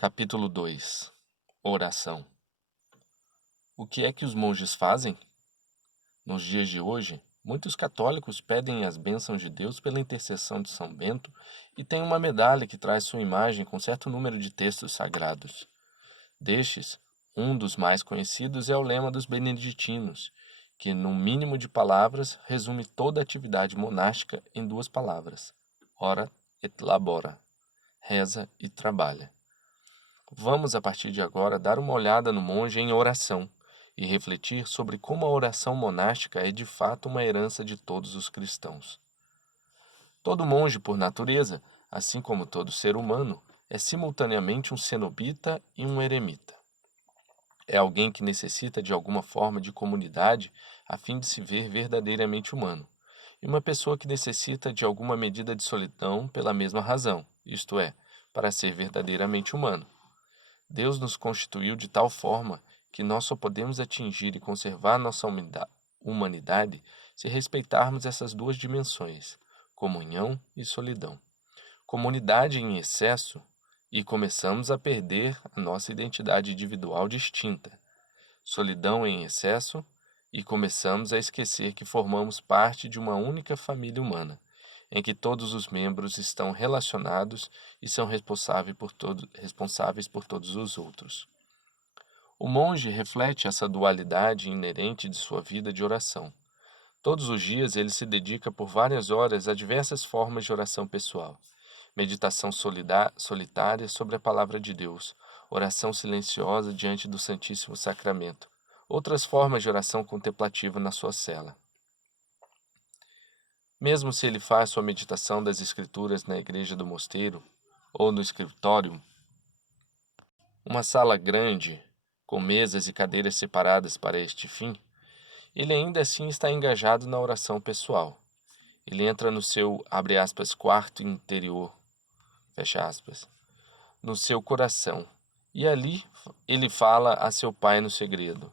Capítulo 2. Oração. O que é que os monges fazem? Nos dias de hoje, muitos católicos pedem as bênçãos de Deus pela intercessão de São Bento e têm uma medalha que traz sua imagem com certo número de textos sagrados. Destes, um dos mais conhecidos é o lema dos beneditinos, que, num mínimo de palavras, resume toda a atividade monástica em duas palavras: ora et labora, reza e trabalha. Vamos, a partir de agora, dar uma olhada no monge em oração e refletir sobre como a oração monástica é de fato uma herança de todos os cristãos. Todo monge, por natureza, assim como todo ser humano, é simultaneamente um cenobita e um eremita. É alguém que necessita de alguma forma de comunidade a fim de se ver verdadeiramente humano, e uma pessoa que necessita de alguma medida de solidão pela mesma razão, isto é, para ser verdadeiramente humano. Deus nos constituiu de tal forma que nós só podemos atingir e conservar nossa humanidade se respeitarmos essas duas dimensões, comunhão e solidão. Comunidade em excesso, e começamos a perder a nossa identidade individual distinta. Solidão em excesso, e começamos a esquecer que formamos parte de uma única família humana, em que todos os membros estão relacionados e são responsáveis por todos os outros. O monge reflete essa dualidade inerente de sua vida de oração. Todos os dias ele se dedica por várias horas a diversas formas de oração pessoal: meditação solitária sobre a palavra de Deus, oração silenciosa diante do Santíssimo Sacramento, outras formas de oração contemplativa na sua cela. Mesmo se ele faz sua meditação das Escrituras na igreja do mosteiro ou no escritório, uma sala grande, com mesas e cadeiras separadas para este fim, ele ainda assim está engajado na oração pessoal. Ele entra no seu, abre aspas, quarto interior, fecha aspas, no seu coração, e ali ele fala a seu Pai no segredo.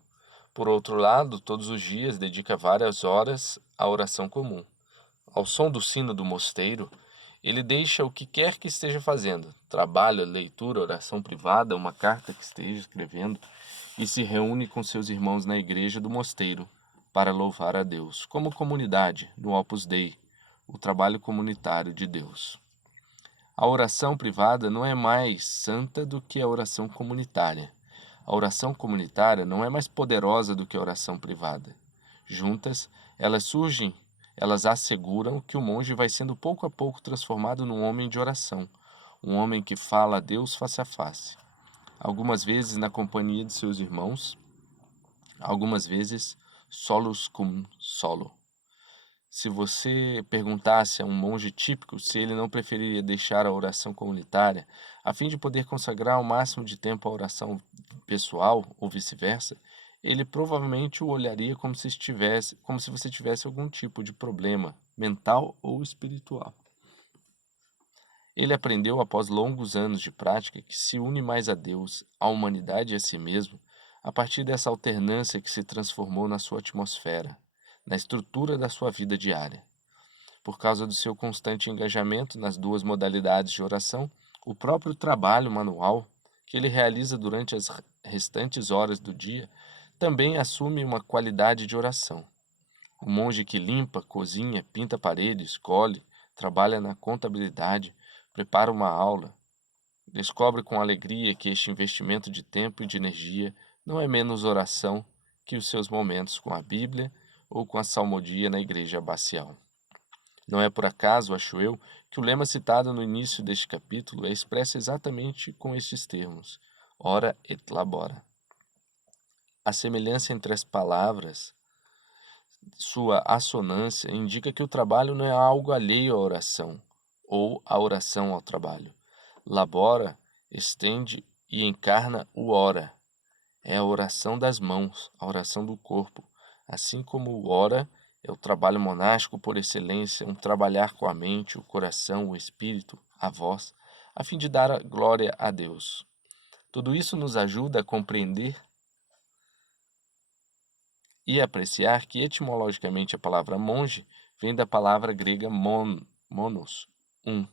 Por outro lado, todos os dias dedica várias horas à oração comum. Ao som do sino do mosteiro, ele deixa o que quer que esteja fazendo, trabalho, leitura, oração privada, uma carta que esteja escrevendo, e se reúne com seus irmãos na igreja do mosteiro para louvar a Deus, como comunidade, no Opus Dei, o trabalho comunitário de Deus. A oração privada não é mais santa do que a oração comunitária. A oração comunitária não é mais poderosa do que a oração privada. Juntas, elas asseguram que o monge vai sendo pouco a pouco transformado num homem de oração, um homem que fala a Deus face a face. Algumas vezes na companhia de seus irmãos, algumas vezes solus cum solo. Se você perguntasse a um monge típico se ele não preferiria deixar a oração comunitária a fim de poder consagrar o máximo de tempo à oração pessoal ou vice-versa, ele provavelmente o olharia como se você tivesse algum tipo de problema mental ou espiritual. Ele aprendeu após longos anos de prática que se une mais a Deus, à humanidade e a si mesmo a partir dessa alternância que se transformou na sua atmosfera, na estrutura da sua vida diária. Por causa do seu constante engajamento nas duas modalidades de oração, o próprio trabalho manual que ele realiza durante as restantes horas do dia também assume uma qualidade de oração. O monge que limpa, cozinha, pinta paredes, colhe, trabalha na contabilidade, prepara uma aula, descobre com alegria que este investimento de tempo e de energia não é menos oração que os seus momentos com a Bíblia ou com a salmodia na igreja abacial. Não é por acaso, acho eu, que o lema citado no início deste capítulo é expresso exatamente com estes termos: ora et labora. A semelhança entre as palavras, sua assonância, indica que o trabalho não é algo alheio à oração, ou a oração ao trabalho. Labora estende e encarna o ora. É a oração das mãos, a oração do corpo. Assim como o ora é o trabalho monástico por excelência, um trabalhar com a mente, o coração, o espírito, a voz, a fim de dar a glória a Deus. Tudo isso nos ajuda a compreender e apreciar que etimologicamente a palavra monge vem da palavra grega monos, um.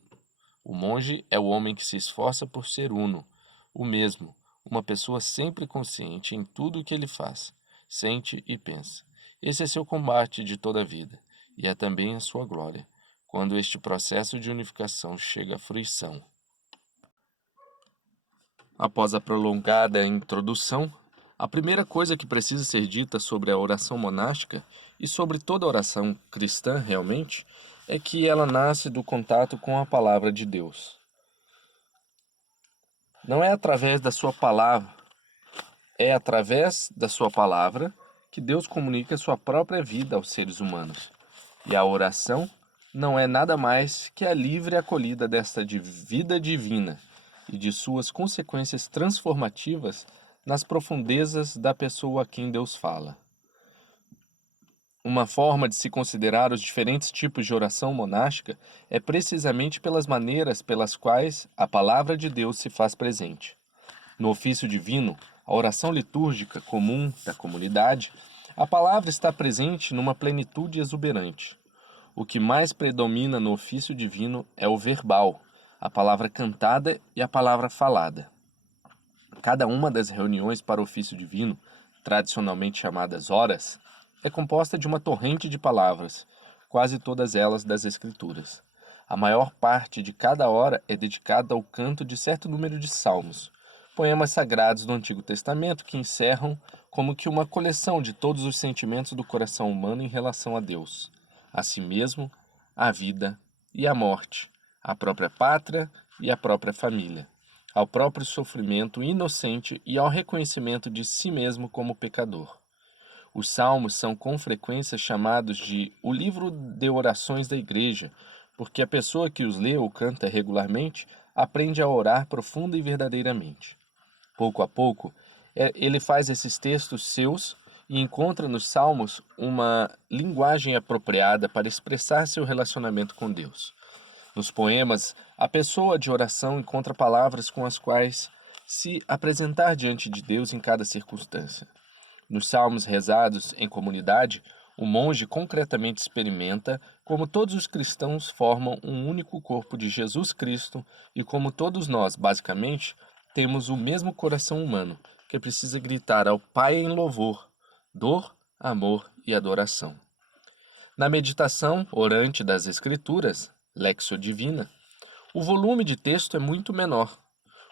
O monge é o homem que se esforça por ser uno, o mesmo, uma pessoa sempre consciente em tudo o que ele faz, sente e pensa. Esse é seu combate de toda a vida, e é também a sua glória, quando este processo de unificação chega à fruição. Após a prolongada introdução, a primeira coisa que precisa ser dita sobre a oração monástica e sobre toda oração cristã realmente é que ela nasce do contato com a palavra de Deus. Não é através da sua palavra, é através da sua palavra que Deus comunica sua própria vida aos seres humanos. E a oração não é nada mais que a livre acolhida desta vida divina e de suas consequências transformativas nas profundezas da pessoa a quem Deus fala. Uma forma de se considerar os diferentes tipos de oração monástica é precisamente pelas maneiras pelas quais a palavra de Deus se faz presente. No ofício divino, a oração litúrgica comum da comunidade, a palavra está presente numa plenitude exuberante. O que mais predomina no ofício divino é o verbal, a palavra cantada e a palavra falada. Cada uma das reuniões para o ofício divino, tradicionalmente chamadas horas, é composta de uma torrente de palavras, quase todas elas das Escrituras. A maior parte de cada hora é dedicada ao canto de certo número de salmos, poemas sagrados do Antigo Testamento que encerram como que uma coleção de todos os sentimentos do coração humano em relação a Deus, a si mesmo, a vida e a morte, a própria pátria e a própria família, ao próprio sofrimento inocente e ao reconhecimento de si mesmo como pecador. Os salmos são com frequência chamados de o livro de orações da igreja, porque a pessoa que os lê ou canta regularmente aprende a orar profunda e verdadeiramente. Pouco a pouco, ele faz esses textos seus e encontra nos salmos uma linguagem apropriada para expressar seu relacionamento com Deus. Nos poemas, a pessoa de oração encontra palavras com as quais se apresentar diante de Deus em cada circunstância. Nos salmos rezados em comunidade, o monge concretamente experimenta como todos os cristãos formam um único corpo de Jesus Cristo e como todos nós, basicamente, temos o mesmo coração humano, que precisa gritar ao Pai em louvor, dor, amor e adoração. Na meditação orante das Escrituras, Lexio Divina, o volume de texto é muito menor.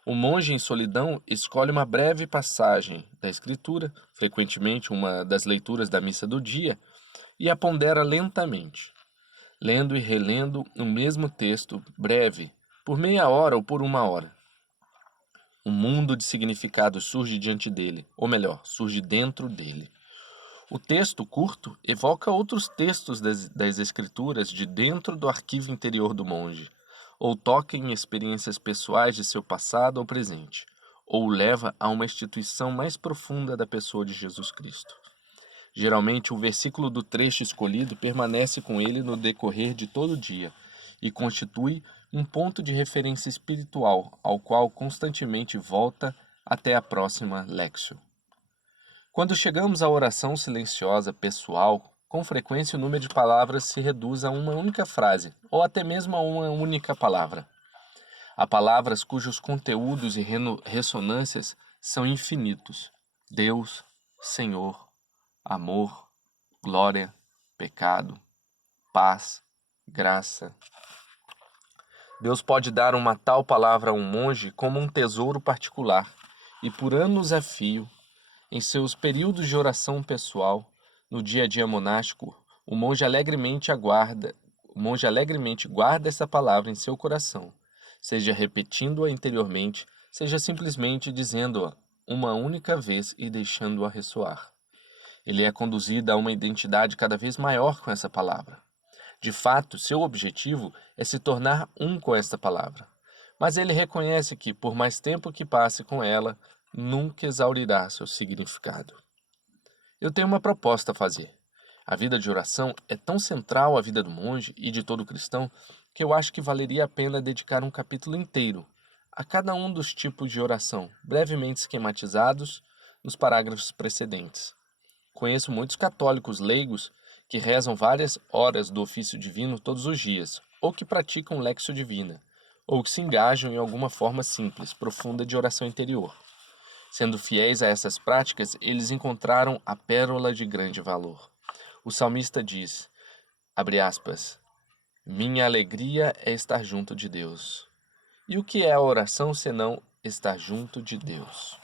O monge em solidão escolhe uma breve passagem da Escritura, frequentemente uma das leituras da missa do dia, e a pondera lentamente, lendo e relendo o mesmo texto breve, por meia hora ou por uma hora. Um mundo de significado surge diante dele, ou melhor, surge dentro dele. O texto curto evoca outros textos das Escrituras de dentro do arquivo interior do monge, ou toca em experiências pessoais de seu passado ou presente, ou o leva a uma instituição mais profunda da pessoa de Jesus Cristo. Geralmente, o versículo do trecho escolhido permanece com ele no decorrer de todo o dia e constitui um ponto de referência espiritual ao qual constantemente volta até a próxima Lexio. Quando chegamos à oração silenciosa pessoal, com frequência o número de palavras se reduz a uma única frase, ou até mesmo a uma única palavra. Há palavras cujos conteúdos e ressonâncias são infinitos: Deus, Senhor, amor, glória, pecado, paz, graça. Deus pode dar uma tal palavra a um monge como um tesouro particular, e por anos a fio, em seus períodos de oração pessoal, no dia a dia monástico, o monge alegremente guarda essa palavra em seu coração, seja repetindo-a interiormente, seja simplesmente dizendo-a uma única vez e deixando-a ressoar. Ele é conduzido a uma identidade cada vez maior com essa palavra. De fato, seu objetivo é se tornar um com esta palavra. Mas ele reconhece que, por mais tempo que passe com ela, nunca exaurirá seu significado. Eu tenho uma proposta a fazer. A vida de oração é tão central à vida do monge e de todo cristão que eu acho que valeria a pena dedicar um capítulo inteiro a cada um dos tipos de oração, brevemente esquematizados nos parágrafos precedentes. Conheço muitos católicos leigos que rezam várias horas do ofício divino todos os dias, ou que praticam Lexio Divina, ou que se engajam em alguma forma simples, profunda de oração interior. Sendo fiéis a essas práticas, eles encontraram a pérola de grande valor. O salmista diz, abre aspas, minha alegria é estar junto de Deus. E o que é a oração senão estar junto de Deus?